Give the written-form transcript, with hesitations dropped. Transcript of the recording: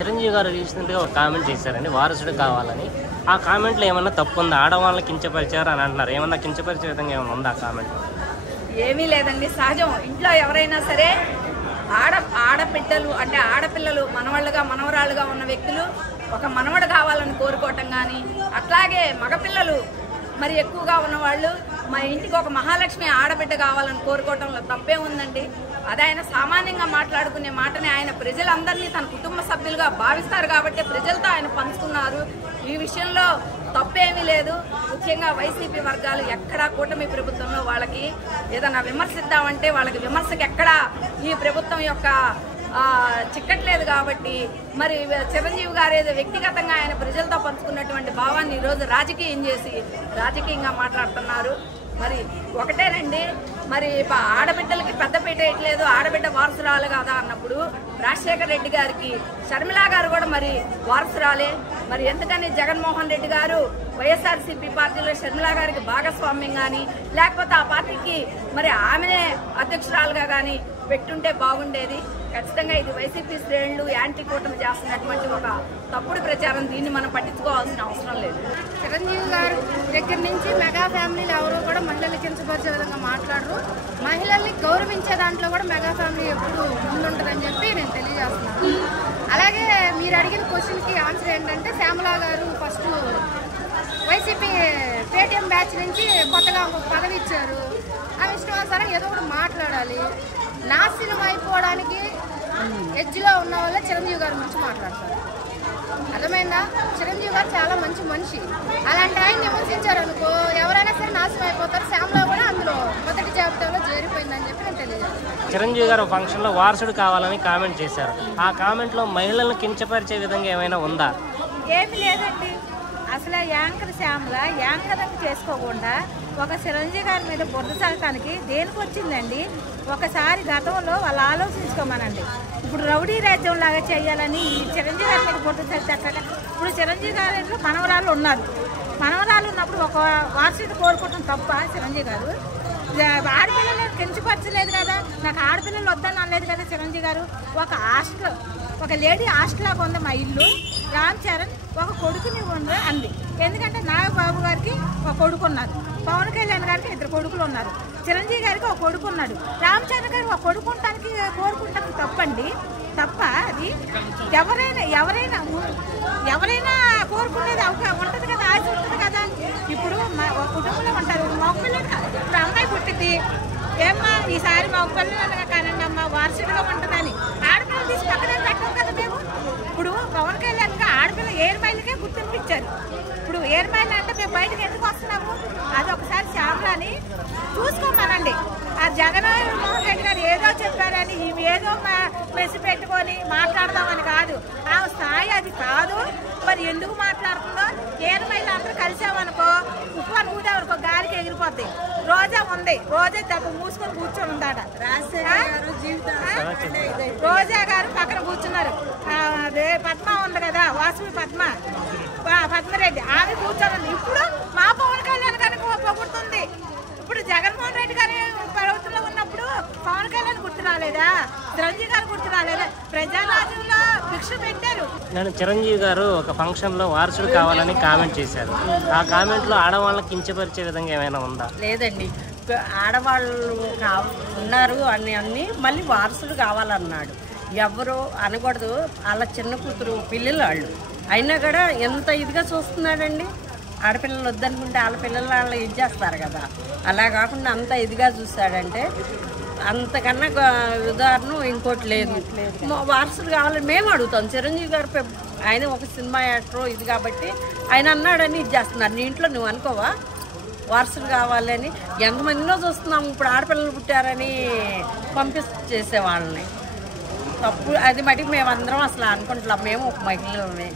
చిరంజీవి గారు రీసెంట్‌గా ఒక కామెంట్ చేశారండి వారసుడు కావాలని. ఆ కామెంట్‌లో ఏమన్నా తప్పుందా? ఆడవాళ్ళని కించపరిచారు అని అంటున్నారు. ఏమన్నా కించపరిచే విధంగా ఏమన్నా ఉందా ఆ కామెంట్? ఏమీ లేదండి, సహజం. ఇంట్లో ఎవరైనా సరే ఆడబిడ్డలు అంటే ఆడపిల్లలు మనవాళ్ళుగా మనవరాళ్ళుగా ఉన్న వ్యక్తులు ఒక మనవడు కావాలని కోరుకోవటం కానీ, అట్లాగే మగపిల్లలు మరి ఎక్కువగా ఉన్నవాళ్ళు మా ఇంటికి ఒక మహాలక్ష్మి ఆడబిడ్డ కావాలని కోరుకోవటంలో తప్పే ఉందండి. అది ఆయన సామాన్యంగా మాట్లాడుకునే మాటని ఆయన ప్రజలందరినీ తన కుటుంబ సభ్యులుగా భావిస్తారు కాబట్టి ప్రజలతో ఆయన పంచుకున్నారు. ఈ విషయంలో తప్పేమీ లేదు. ముఖ్యంగా వైసీపీ వర్గాలు ఎక్కడా కూటమి ప్రభుత్వంలో వాళ్ళకి ఏదైనా విమర్శిద్దామంటే వాళ్ళకి విమర్శకు ఎక్కడా ఈ ప్రభుత్వం యొక్క చిక్కట్లేదు. కాబట్టి మరి చిరంజీవి గారు ఏదో వ్యక్తిగతంగా ఆయన ప్రజలతో పంచుకున్నటువంటి భావాన్ని ఈరోజు రాజకీయం చేసి రాజకీయంగా మాట్లాడుతున్నారు. మరి ఒకటేనండి, మరి ఆడబిడ్డలకి పెద్దపీట వేయట్లేదు, ఆడబిడ్డ వారసురాలు కాదా అన్నప్పుడు రాజశేఖర రెడ్డి గారికి షర్మిలా గారు కూడా మరి వారసురాలే. మరి ఎందుకని జగన్మోహన్ రెడ్డి గారు వైఎస్ఆర్సీపీ పార్టీలో షర్మిలా గారికి భాగస్వామ్యం కానీ లేకపోతే ఆ పార్టీకి మరి ఆమెనే అధ్యక్షురాలుగా కానీ పెట్టుంటే బాగుండేది. ఖచ్చితంగా ఇది వైసీపీ శ్రేణులు యాంటీ కూటమి చేస్తున్నటువంటి ఒక తప్పుడు ప్రచారం. దీన్ని మనం పట్టించుకోవాల్సిన అవసరం లేదు. చిరంజీవి గారు దగ్గర నుంచి మెగా ఫ్యామిలీలు ఎవరు కూడా మహిళల్ని కించపరిచే విధంగా మాట్లాడరు. మహిళల్ని గౌరవించే దాంట్లో కూడా మెగా ఫ్యామిలీ ఎప్పుడు ముందుంటుందని చెప్పి నేను తెలియజేస్తున్నాను. అలాగే మీరు అడిగిన క్వశ్చన్కి ఆన్సర్ ఏంటంటే, శ్యామలా గారు ఫస్ట్ వైసీపీ పేటీఎం బ్యాచ్ నుంచి కొత్తగా పదవి ఇచ్చారు. ఆ ఇష్టం ఏదో కూడా మాట్లాడాలి. నాశనం అయిపోవడానికి ఎడ్జ్లో ఉన్న వాళ్ళే చిరంజీవి గారి గురించి మాట్లాడతారు. అర్థమైందా? చిరంజీవి గారు చాలా మంచి మనిషి. అలాంటి ఆయన విమర్శించారు అనుకో ఎవరైనా సరే నాశనం అయిపోతారు. శ్యామలా కూడా అందులో మొదటి జాబితాలో చేరిపోయిందని చెప్పి నేను తెలియజేస్తాను. చిరంజీవి గారు ఫంక్షన్లో వారసుడు కావాలని కామెంట్ చేశారు. ఆ కామెంట్లో మహిళలను కించపరిచే విధంగా ఏమైనా ఉందా? ఏమి లేదండి. అసలు యాంకర్ శ్యామల యాంకరింగ్ చేసుకోకుండా ఒక చిరంజీవి గారి మీద బురద చల్లటానికి దేనికి వచ్చిందండి? ఒకసారి గతంలో వాళ్ళు ఆలోచించుకోమనండి. ఇప్పుడు రౌడీ రాజ్యం లాగా చేయాలని ఈ చిరంజీవి గారి మీద బురద చల్లట. ఇప్పుడు చిరంజీవి గారిలో మనవరాళ్ళు ఉన్నారు. మనవరాళ్ళు ఉన్నప్పుడు ఒక వారసుడు కోరుకోవటం తప్ప చిరంజీవి గారు ఆడపిల్లలు కించపరచలేదు కదా. నాకు ఆడపిల్లలు వద్దని అనలేదు కదా చిరంజీవి గారు. ఒక లేడీ హాస్టల్లాగా ఉంది మా ఇల్లు. రామ్ చరణ్ ఒక కొడుకుని ఉంది అంది. ఎందుకంటే నాగబాబు గారికి ఒక కొడుకు ఉన్నారు, పవన్ కళ్యాణ్ గారికి 2 కొడుకులు ఉన్నారు, చిరంజీవి గారికి ఒక కొడుకు ఉన్నాడు, రామ్ చరణ్ గారికి ఒక కొడుకు ఉండటానికి కోరుకుంటానికి తప్పండి. తప్ప అది ఎవరైనా కోరుకునేది ఉంటుంది కదా, ఆశ ఉంటుంది కదా. ఇప్పుడు ఒక కుటుంబంలో ఉంటారు, మగపిల్లలు ఇప్పుడు అమ్మాయి పుట్టింది, ఏమ్మా ఈసారి మగపిల్లలుగా కానండి అమ్మ వారసుడిగా ఉంటుందని ఆడపిల్లలు తీసి పక్కనే పెట్టాం కదా మేము. ఇప్పుడు పవన్ కళ్యాణ్ ఆడపిల్ల ఎయిర్ మైల్కే గుర్తింపించారు. ఇప్పుడు ఎయిర్ మైల్ అంటే మేము బయటకు ఎందుకు వస్తున్నాము? అది ఒకసారి శ్యామలని చూసుకోమనండి. ఆ జగన్మోహన్ రెడ్డి గారు ఏదో చెప్పారని ఏదో మెసి పెట్టుకొని మాట్లాడదామని కాదు. ఆ స్థాయి అది కాదు. మరి ఎందుకు మాట్లాడుతుందో ఎయిర్ మైల్ అందరూ కలిసామనుకో, ఉప్పు ఊదామనుకో గాలికి ఎగిరిపోద్ది. రోజా ఉంది, రోజా దెబ్బ మూసుకొని కూర్చొని ఉందాట. రోజా గారు పక్కన కూర్చున్నారు. అదే పద్మ ఉంది కదా, వాసవి పద్మరెడ్డి, ఆమె కూర్చొని ఇప్పుడు మా పవన్ కళ్యాణ్ గారికి పొగుడుతుంది. ఇప్పుడు జగన్మోహన్ రెడ్డి గారి ప్రభుత్వంలో ఉన్నప్పుడు పవన్ కళ్యాణ్ గుర్తు రాలేదా? చిరంజీవి గారు గుర్తు రాలేదా? ప్రజారాజ్యంలో భిక్ష పెట్టారు. నేను చిరంజీవి గారు ఒక ఫంక్షన్లో వారసుడు కావాలని కామెంట్ చేశారు. ఆ కామెంట్లో ఆడవాళ్ళని కించపరిచే విధంగా ఏమైనా ఉందా? లేదండి. ఆడవాళ్ళు ఉన్నారు అన్ని మళ్ళీ వారసులు కావాలన్నాడు. ఎవరు అనకూడదు. వాళ్ళ చిన్న కూతురు పిల్లలు వాళ్ళు అయినా కూడా ఎంత ఇదిగా చూస్తున్నాడండి. ఆడపిల్లలు వద్దనుకుంటే వాళ్ళ పిల్లలు వాళ్ళు ఇది చేస్తారు కదా. అలా కాకుండా అంత ఇదిగా చూస్తాడంటే అంతకన్నా ఉదాహరణ ఇంకోటి లేదు. వారసులు కావాలని మేము అడుగుతాం. చిరంజీవి గారు ఆయన ఒక సినిమా యాక్టర్ ఇది కాబట్టి ఆయన అన్నాడని ఇది చేస్తున్నారు. నీ ఇంట్లో నువ్వు అనుకోవా వారసులు కావాలని? ఎంతమందినో చూస్తున్నాము. ఇప్పుడు ఆడపిల్లలు పుట్టారని చేసే వాళ్ళని తప్పు. అది మటుకు మేమందరం అసలు అనుకుంటున్నాం. మేము ఒక మహిళమే.